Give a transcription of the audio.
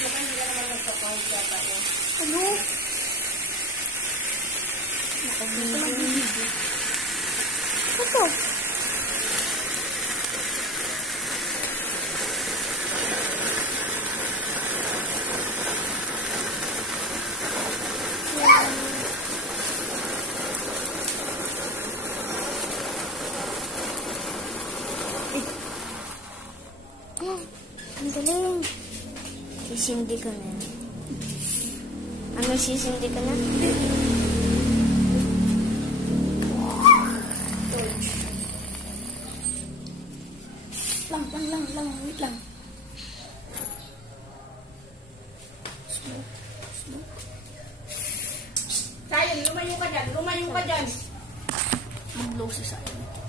Baka hindi ka naman nagpa-point yata yun. Ano? Nakabili. Ito. Ang galing. Sisindi ka na. Ano, sisindi ka na? Lang. Wait lang. Smoke. Sayon, lumayo ka dyan. Mag-blow si Sayon.